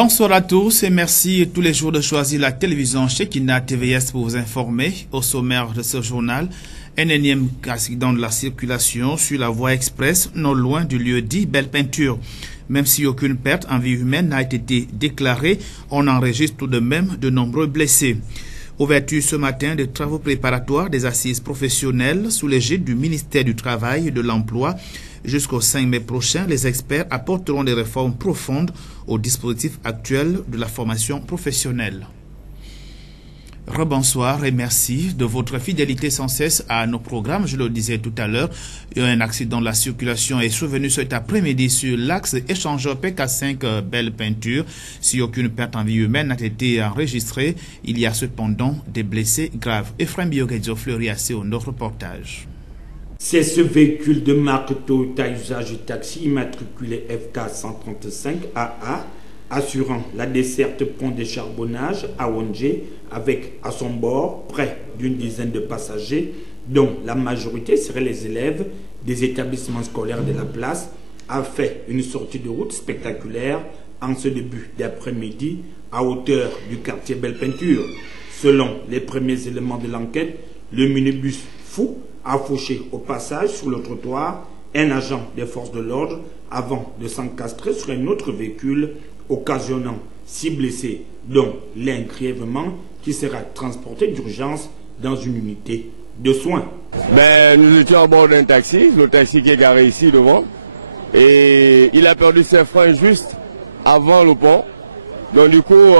Bonsoir à tous et merci tous les jours de choisir la télévision Shekina TVS pour vous informer. Au sommaire de ce journal, un énième accident de la circulation sur la voie express non loin du lieu dit Belle Peinture. Même si aucune perte en vie humaine n'a été déclarée, on enregistre tout de même de nombreux blessés. Ouverture ce matin des travaux préparatoires des assises professionnelles sous l'égide du ministère du Travail et de l'Emploi. Jusqu'au 5 mai prochain, les experts apporteront des réformes profondes au dispositif actuel de la formation professionnelle. Rebonsoir et merci de votre fidélité sans cesse à nos programmes. Je le disais tout à l'heure, un accident de la circulation est survenu cet après-midi sur l'axe échangeur PK5 Belle Peinture. Si aucune perte en vie humaine n'a été enregistrée, il y a cependant des blessés graves. Ephraim Biogedzo Fleury assez au notre reportage. C'est ce véhicule de marque Toyota usage taxi immatriculé FK 135 AA assurant la desserte pont des Charbonnages à Wonje avec à son bord près d'une dizaine de passagers dont la majorité seraient les élèves des établissements scolaires de la place a fait une sortie de route spectaculaire en ce début d'après-midi à hauteur du quartier Belle Peinture. Selon les premiers éléments de l'enquête, le minibus fou a fauché au passage sur le trottoir un agent des forces de l'ordre avant de s'encastrer sur un autre véhicule, occasionnant 6 blessés, dont l'un grièvement qui sera transporté d'urgence dans une unité de soins. Nous étions à bord d'un taxi, le taxi qui est garé ici devant, et il a perdu ses freins juste avant le pont. Donc du coup,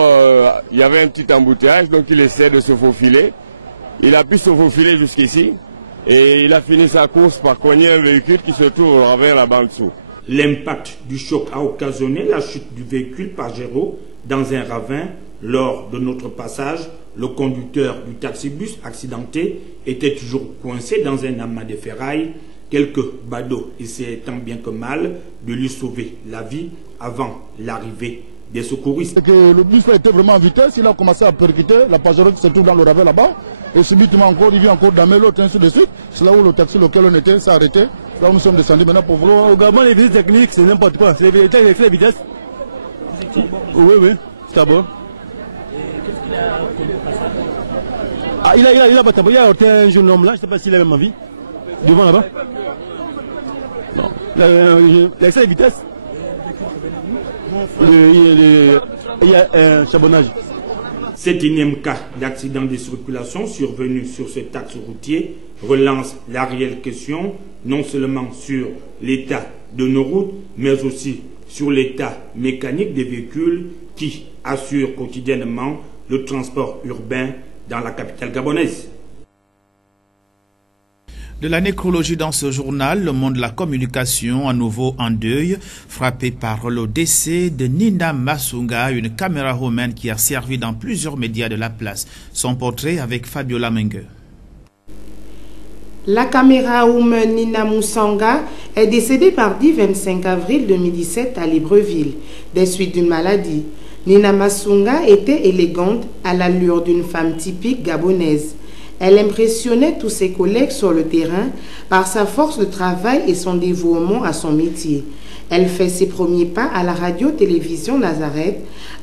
il y avait un petit embouteillage, donc il essaie de se faufiler. Il a pu se faufiler jusqu'ici. Et il a fini sa course par cogner un véhicule qui se trouve au ravin là-bas en dessous. L'impact du choc a occasionné la chute du véhicule par Géraud dans un ravin. Lors de notre passage, le conducteur du taxibus accidenté était toujours coincé dans un amas de ferraille. Quelques badauds essayaient tant bien que mal de lui sauver la vie avant l'arrivée des secouristes. Le bus était vraiment en vitesse, il a commencé à percuter, la Pajero qui se trouve dans le ravin là-bas, et subitement encore, il vient encore damer l'autre, ainsi de suite. C'est là où le taxi lequel on était s'est arrêté. Là où nous sommes descendus maintenant pour voir. Au Gabon, les visites techniques, c'est n'importe quoi. C'est les vitesses. Oui, c'est à bord. Ah, il a heurté un jeune homme là, je ne sais pas s'il a même envie. Devant là-bas. Non. L'excès de vitesse. Il y a un charbonnage. Cet énième cas d'accident de circulation survenu sur cet axe routier relance la réelle question, non seulement sur l'état de nos routes, mais aussi sur l'état mécanique des véhicules qui assurent quotidiennement le transport urbain dans la capitale gabonaise. De la nécrologie dans ce journal, le monde de la communication à nouveau en deuil, frappé par le décès de Nina Masunga, une caméra-woman qui a servi dans plusieurs médias de la place. Son portrait avec Fabiola Mengue. La caméra-woman Nina Masunga est décédée mardi 25 avril 2017 à Libreville, des suites d'une maladie. Nina Masunga était élégante à l'allure d'une femme typique gabonaise. Elle impressionnait tous ses collègues sur le terrain par sa force de travail et son dévouement à son métier. Elle fait ses premiers pas à la radio-télévision Nazareth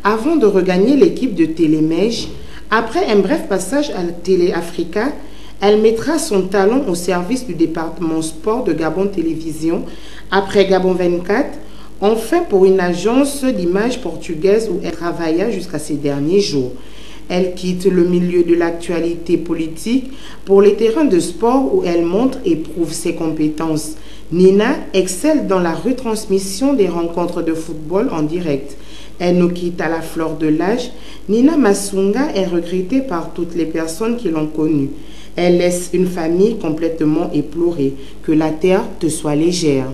avant de regagner l'équipe de Télémège. Après un bref passage à Télé Africa, elle mettra son talent au service du département sport de Gabon Télévision après Gabon 24, enfin pour une agence d'image portugaise où elle travailla jusqu'à ses derniers jours. Elle quitte le milieu de l'actualité politique pour les terrains de sport où elle montre et prouve ses compétences. Nina excelle dans la retransmission des rencontres de football en direct. Elle nous quitte à la fleur de l'âge. Nina Masunga est regrettée par toutes les personnes qui l'ont connue. Elle laisse une famille complètement éplorée. Que la terre te soit légère.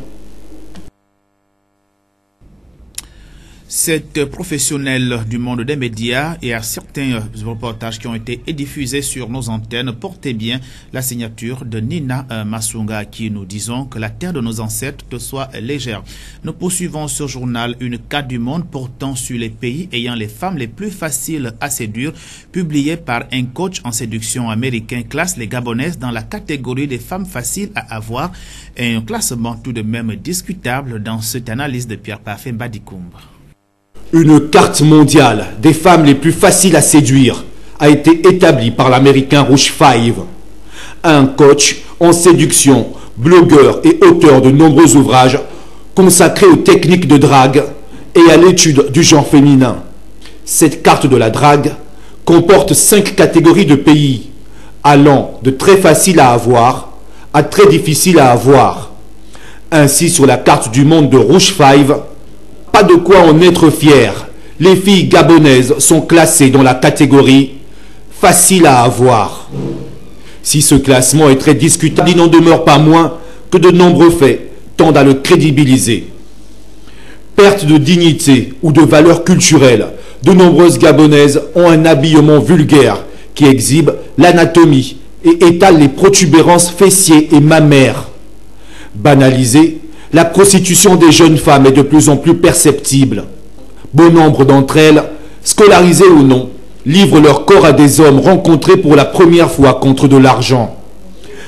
Cette professionnelle du monde des médias et à certains reportages qui ont été diffusés sur nos antennes portaient bien la signature de Nina Masunga à qui nous disons que la terre de nos ancêtres te soit légère. Nous poursuivons ce journal une carte du monde portant sur les pays ayant les femmes les plus faciles à séduire, publié par un coach en séduction américain classe les Gabonaises dans la catégorie des femmes faciles à avoir, un classement tout de même discutable dans cette analyse de Pierre Parfait Badikoumba. Une carte mondiale des femmes les plus faciles à séduire a été établie par l'américain Rouge 5. Un coach en séduction, blogueur et auteur de nombreux ouvrages consacrés aux techniques de drague et à l'étude du genre féminin. Cette carte de la drague comporte 5 catégories de pays, allant de très facile à avoir à très difficile à avoir. Ainsi, sur la carte du monde de Rouge 5, pas de quoi en être fier. Les filles gabonaises sont classées dans la catégorie « facile à avoir ». Si ce classement est très discutable, il n'en demeure pas moins que de nombreux faits tendent à le crédibiliser. Perte de dignité ou de valeur culturelle, de nombreuses Gabonaises ont un habillement vulgaire qui exhibe l'anatomie et étale les protubérances fessiers et mammaires. Banalisée, la prostitution des jeunes femmes est de plus en plus perceptible. Bon nombre d'entre elles, scolarisées ou non, livrent leur corps à des hommes rencontrés pour la première fois contre de l'argent.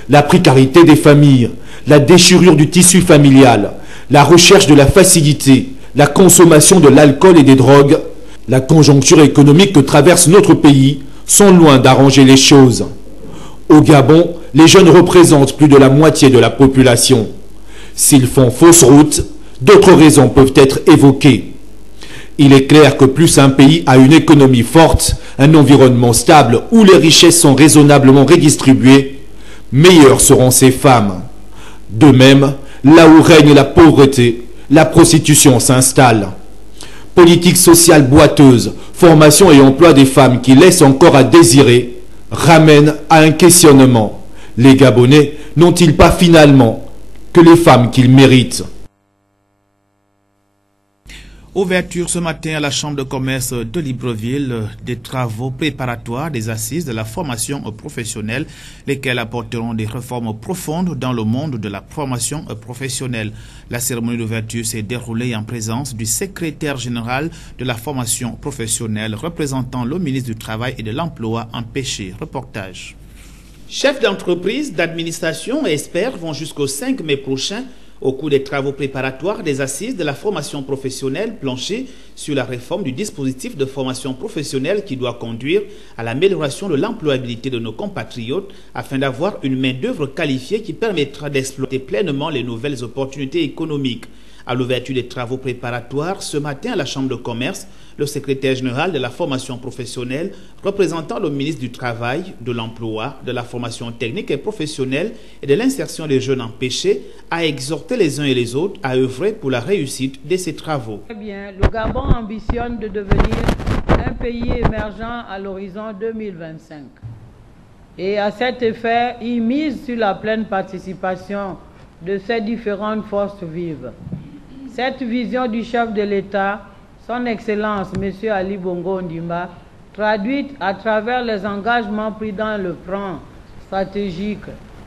La précarité des familles, la déchirure du tissu familial, la recherche de la facilité, la consommation de l'alcool et des drogues, la conjoncture économique que traverse notre pays sont loin d'arranger les choses. Au Gabon, les jeunes représentent plus de la moitié de la population. S'ils font fausse route, d'autres raisons peuvent être évoquées. Il est clair que plus un pays a une économie forte, un environnement stable où les richesses sont raisonnablement redistribuées, meilleures seront ces femmes. De même, là où règne la pauvreté, la prostitution s'installe. Politique sociale boiteuse, formation et emploi des femmes qui laissent encore à désirer, ramènent à un questionnement. Les Gabonais n'ont-ils pas finalement que les femmes qu'ils méritent? Ouverture ce matin à la Chambre de commerce de Libreville des travaux préparatoires des assises de la formation professionnelle, lesquels apporteront des réformes profondes dans le monde de la formation professionnelle. La cérémonie d'ouverture s'est déroulée en présence du secrétaire général de la formation professionnelle représentant le ministre du Travail et de l'Emploi en Péché. Reportage. Chefs d'entreprise, d'administration et experts vont jusqu'au 5 mai prochain au cours des travaux préparatoires des assises de la formation professionnelle plancher sur la réforme du dispositif de formation professionnelle qui doit conduire à l'amélioration de l'employabilité de nos compatriotes afin d'avoir une main-d'œuvre qualifiée qui permettra d'exploiter pleinement les nouvelles opportunités économiques. À l'ouverture des travaux préparatoires, ce matin à la Chambre de commerce, le secrétaire général de la formation professionnelle, représentant le ministre du Travail, de l'Emploi, de la formation technique et professionnelle et de l'insertion des jeunes empêchés, a exhorté les uns et les autres à œuvrer pour la réussite de ces travaux. Très bien, le Gabon ambitionne de devenir un pays émergent à l'horizon 2025. Et à cet effet, il mise sur la pleine participation de ces différentes forces vives. Cette vision du chef de l'État, son Excellence M. Ali Bongo Ondimba, traduite à travers les engagements pris dans le plan stratégique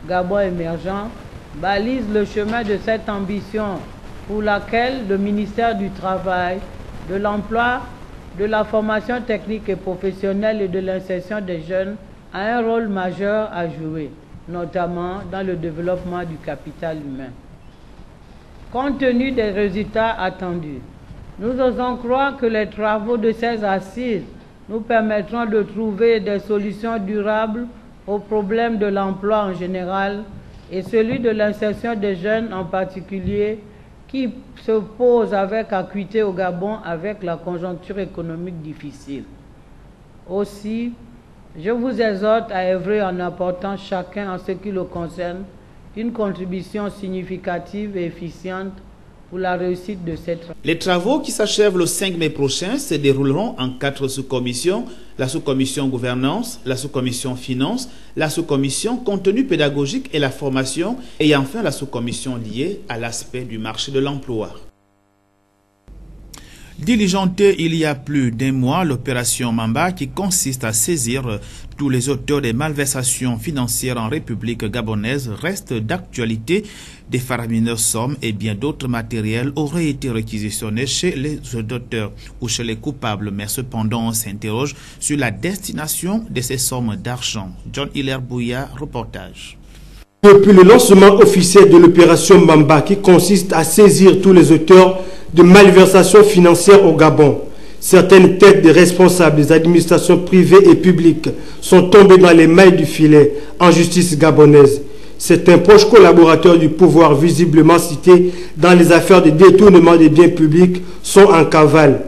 Gabon émergent, balise le chemin de cette ambition pour laquelle le ministère du Travail, de l'Emploi, de la formation technique et professionnelle et de l'insertion des jeunes a un rôle majeur à jouer, notamment dans le développement du capital humain. Compte tenu des résultats attendus, nous osons croire que les travaux de ces assises nous permettront de trouver des solutions durables aux problèmes de l'emploi en général et celui de l'insertion des jeunes en particulier qui se pose avec acuité au Gabon avec la conjoncture économique difficile. Aussi, je vous exhorte à œuvrer en apportant chacun en ce qui le concerne une contribution significative et efficiente pour la réussite de ces travaux. Les travaux qui s'achèvent le 5 mai prochain se dérouleront en 4 sous-commissions, la sous-commission gouvernance, la sous-commission finance, la sous-commission contenu pédagogique et la formation et enfin la sous-commission liée à l'aspect du marché de l'emploi. Diligentée il y a plus d'un mois, l'opération Mamba qui consiste à saisir tous les auteurs des malversations financières en République gabonaise reste d'actualité. Des faramineuses sommes et bien d'autres matériels auraient été réquisitionnés chez les auteurs ou chez les coupables, mais cependant on s'interroge sur la destination de ces sommes d'argent. John Hilaire Bouya, reportage. Depuis le lancement officiel de l'opération Mamba qui consiste à saisir tous les auteurs de malversations financières au Gabon, Certaines têtes de responsables des administrations privées et publiques sont tombées dans les mailles du filet en justice gabonaise. Certains proches collaborateurs du pouvoir visiblement cités dans les affaires de détournement des biens publics sont en cavale.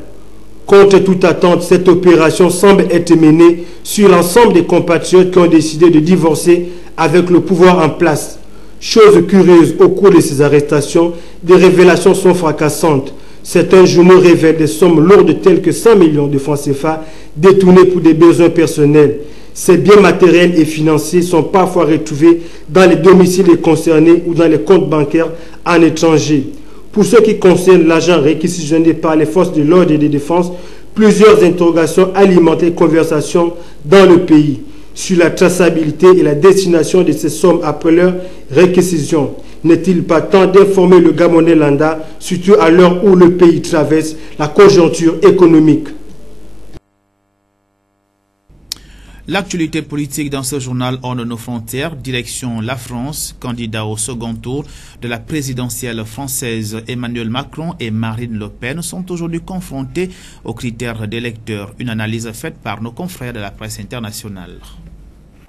Contre toute attente, cette opération semble être menée sur l'ensemble des compatriotes qui ont décidé de divorcer avec le pouvoir en place. Chose curieuse, au cours de ces arrestations, des révélations sont fracassantes. Certains journaux révèlent des sommes lourdes telles que 100 millions de francs CFA détournés pour des besoins personnels. Ces biens matériels et financiers sont parfois retrouvés dans les domiciles concernés ou dans les comptes bancaires en étranger. Pour ce qui concerne l'argent réquisitionné par les forces de l'ordre et de défense, plusieurs interrogations alimentent les conversations dans le pays sur la traçabilité et la destination de ces sommes après leur réquisition. N'est-il pas temps d'informer le Gabonais lambda, surtout à l'heure où le pays traverse la conjoncture économique? L'actualité politique dans ce journal hors de nos frontières, direction la France, candidat au second tour de la présidentielle française. Emmanuel Macron et Marine Le Pen sont aujourd'hui confrontés aux critères d'électeurs. Une analyse faite par nos confrères de la presse internationale.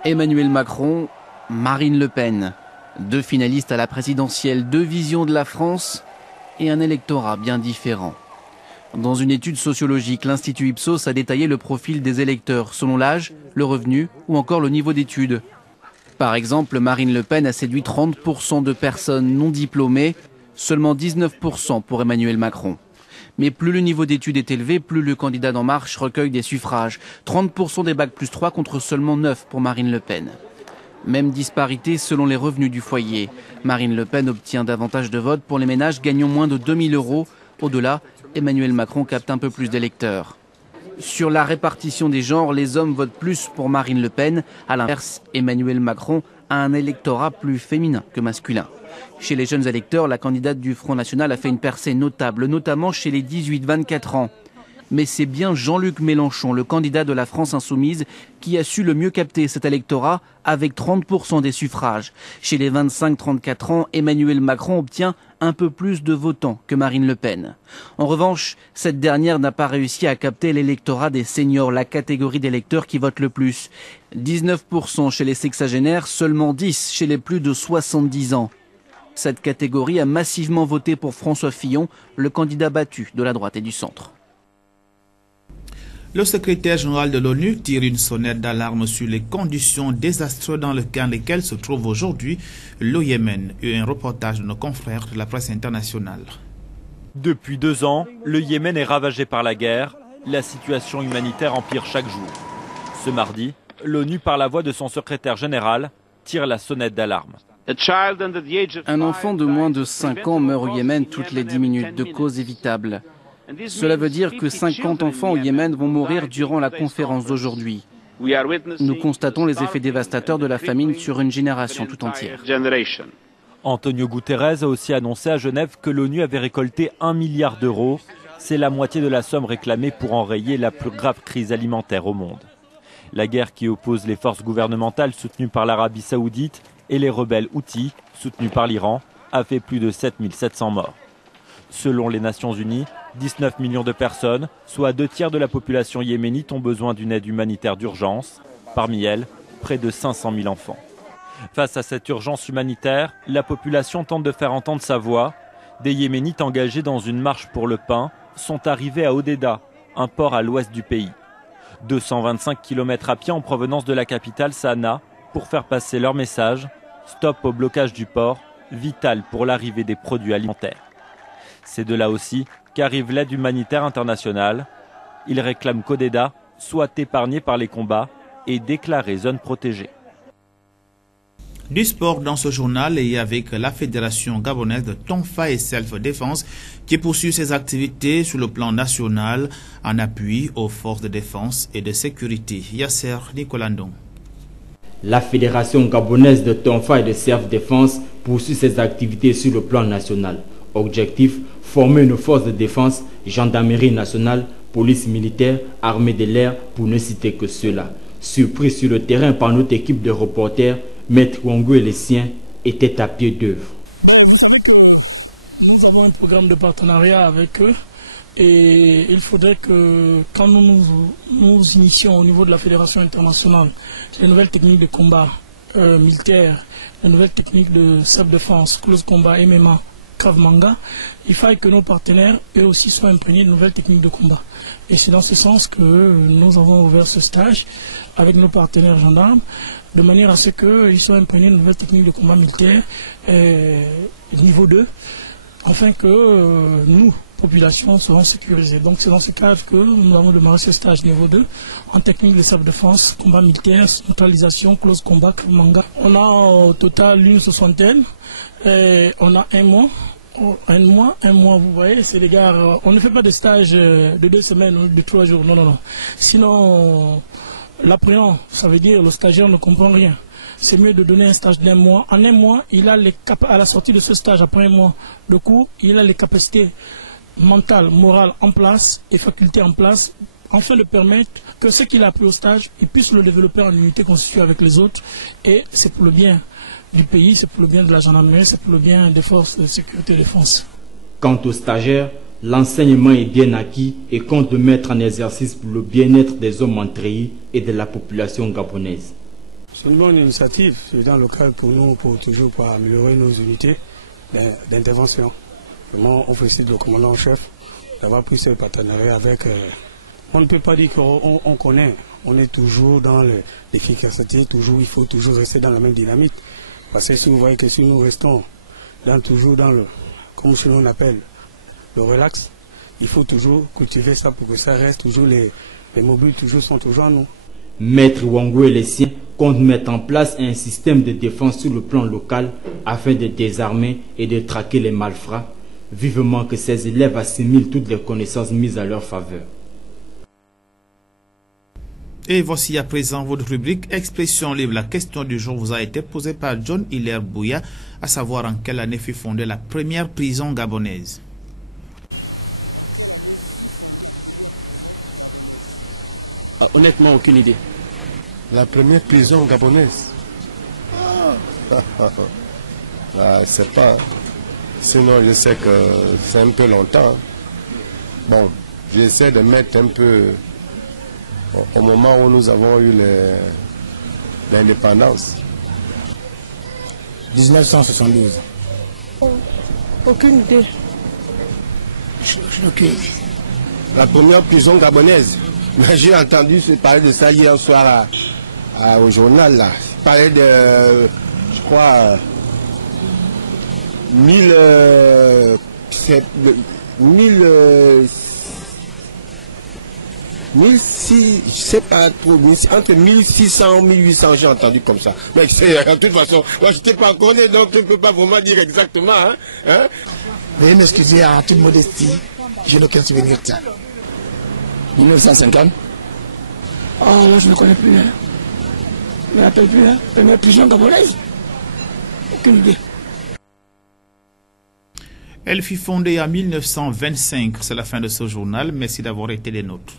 Emmanuel Macron, Marine Le Pen, deux finalistes à la présidentielle, deux visions de la France et un électorat bien différent. Dans une étude sociologique, l'Institut Ipsos a détaillé le profil des électeurs selon l'âge, le revenu ou encore le niveau d'études. Par exemple, Marine Le Pen a séduit 30% de personnes non diplômées, seulement 19% pour Emmanuel Macron. Mais plus le niveau d'études est élevé, plus le candidat d'En Marche recueille des suffrages. 30% des bacs plus 3 contre seulement 9 pour Marine Le Pen. Même disparité selon les revenus du foyer. Marine Le Pen obtient davantage de votes pour les ménages gagnant moins de 2000 €. Au-delà, Emmanuel Macron capte un peu plus d'électeurs. Sur la répartition des genres, les hommes votent plus pour Marine Le Pen. À l'inverse, Emmanuel Macron a un électorat plus féminin que masculin. Chez les jeunes électeurs, la candidate du Front National a fait une percée notable, notamment chez les 18-24 ans. Mais c'est bien Jean-Luc Mélenchon, le candidat de la France Insoumise, qui a su le mieux capter cet électorat avec 30% des suffrages. Chez les 25-34 ans, Emmanuel Macron obtient un peu plus de votants que Marine Le Pen. En revanche, cette dernière n'a pas réussi à capter l'électorat des seniors, la catégorie d'électeurs qui votent le plus. 19% chez les sexagénaires, seulement 10% chez les plus de 70 ans. Cette catégorie a massivement voté pour François Fillon, le candidat battu de la droite et du centre. Le secrétaire général de l'ONU tire une sonnette d'alarme sur les conditions désastreuses dans lesquelles se trouve aujourd'hui le Yémen. Un reportage de nos confrères de la presse internationale. Depuis 2 ans, le Yémen est ravagé par la guerre. La situation humanitaire empire chaque jour. Ce mardi, l'ONU, par la voix de son secrétaire général, tire la sonnette d'alarme. Un enfant de moins de 5 ans meurt au Yémen toutes les 10 minutes de cause évitable. Cela veut dire que 50 enfants au Yémen vont mourir durant la conférence d'aujourd'hui. Nous constatons les effets dévastateurs de la famine sur une génération tout entière. Antonio Guterres a aussi annoncé à Genève que l'ONU avait récolté 1 milliard d'euros. C'est la moitié de la somme réclamée pour enrayer la plus grave crise alimentaire au monde. La guerre qui oppose les forces gouvernementales soutenues par l'Arabie Saoudite et les rebelles Houthis, soutenus par l'Iran, a fait plus de 7700 morts. Selon les Nations Unies, 19 millions de personnes, soit 2/3 de la population yéménite, ont besoin d'une aide humanitaire d'urgence. Parmi elles, près de 500 000 enfants. Face à cette urgence humanitaire, la population tente de faire entendre sa voix. Des Yéménites engagés dans une marche pour le pain sont arrivés à Hodeidah, un port à l'ouest du pays. 225 km à pied en provenance de la capitale Sanaa pour faire passer leur message. Stop au blocage du port, vital pour l'arrivée des produits alimentaires. C'est de là aussi qu'arrive l'aide humanitaire internationale. Ils réclament qu'Hodeidah soit épargnée par les combats et déclarée zone protégée. Du sport dans ce journal et avec la Fédération gabonaise de Tonfa et Self-Défense qui poursuit ses activités sur le plan national en appui aux forces de défense et de sécurité. Yasser Nicolandon. La Fédération gabonaise de Tonfa et de Self-Défense poursuit ses activités sur le plan national. Objectif, former une force de défense, gendarmerie nationale, police militaire, armée de l'air, pour ne citer que cela. Surpris sur le terrain par notre équipe de reporters, Maître Wongo et les siens étaient à pied d'œuvre. Nous avons un programme de partenariat avec eux Et il faudrait que quand nous initions au niveau de la Fédération internationale les nouvelles techniques de combat militaire, les nouvelles techniques de self-défense, close combat, MMA, Krav Maga, il faille que nos partenaires eux aussi soient imprégnés de nouvelles techniques de combat. Et c'est dans ce sens que nous avons ouvert ce stage avec nos partenaires gendarmes, de manière à ce qu'ils soient imprégnés de nouvelles techniques de combat militaire niveau 2, afin que nous, population, seront sécurisées. Donc c'est dans ce cadre que nous avons démarré ce stage niveau 2 en technique de self-défense, combat militaire, neutralisation, close combat, Krav Maga. On a au total une 60aine, et on a un mois, vous voyez, c'est des gars, on ne fait pas de stage de 2 semaines ou de 3 jours, non. Sinon, l'appréhend, ça veut dire le stagiaire ne comprend rien. C'est mieux de donner un stage d'1 mois. En 1 mois, il a à la sortie de ce stage, après 1 mois de cours, il a les capacités mentales, morales en place et facultés en place, afin de permettre que ce qu'il a appris au stage, il puisse le développer en unité constituée avec les autres. Et c'est pour le bien du pays, c'est pour le bien de la gendarmerie, c'est pour le bien des forces de sécurité et de défense. Quant aux stagiaires, l'enseignement est bien acquis et compte de mettre en exercice pour le bien-être des hommes en treillis et de la population gabonaise. C'est une bonne initiative, c'est dans le cadre pour nous, pour améliorer nos unités d'intervention. Vraiment, on félicite le commandant en chef d'avoir pris ce partenariat avec... on ne peut pas dire qu'on connaît, on est toujours dans l'efficacité, il faut toujours rester dans la même dynamique. Parce que si vous voyez que si nous restons toujours dans le, comme on appelle, le relax, il faut toujours cultiver ça pour que ça reste toujours, les mobiles sont toujours à nous. Maître Wangou et les siens comptent mettre en place un système de défense sur le plan local afin de désarmer et de traquer les malfrats, vivement que ces élèves assimilent toutes les connaissances mises à leur faveur. Et voici à présent votre rubrique Expression libre. La question du jour vous a été posée par John Hilaire Bouya, à savoir en quelle année fut fondée la première prison gabonaise. Honnêtement, aucune idée. La première prison gabonaise? Je sais pas. Sinon, je sais que c'est un peu longtemps. Bon, j'essaie de mettre un peu au moment où nous avons eu l'indépendance. 1972. Aucune idée. Aucune idée. La première prison gabonaise. J'ai entendu parler de ça hier soir au journal. Là. Il parlait de, je crois, 1600, je sais pas trop, entre 1600 et 1800, j'ai entendu comme ça. Mais de toute façon, moi je n'étais pas encore né, donc je ne peux pas vraiment dire exactement. Veuillez m'excuser en toute modestie, je n'ai aucun souvenir de ça. 1950? Oh là, je ne connais plus. Je ne me rappelle plus. Première prison gabonaise? Aucune idée. Elle fut fondée en 1925. C'est la fin de ce journal. Merci d'avoir été des nôtres.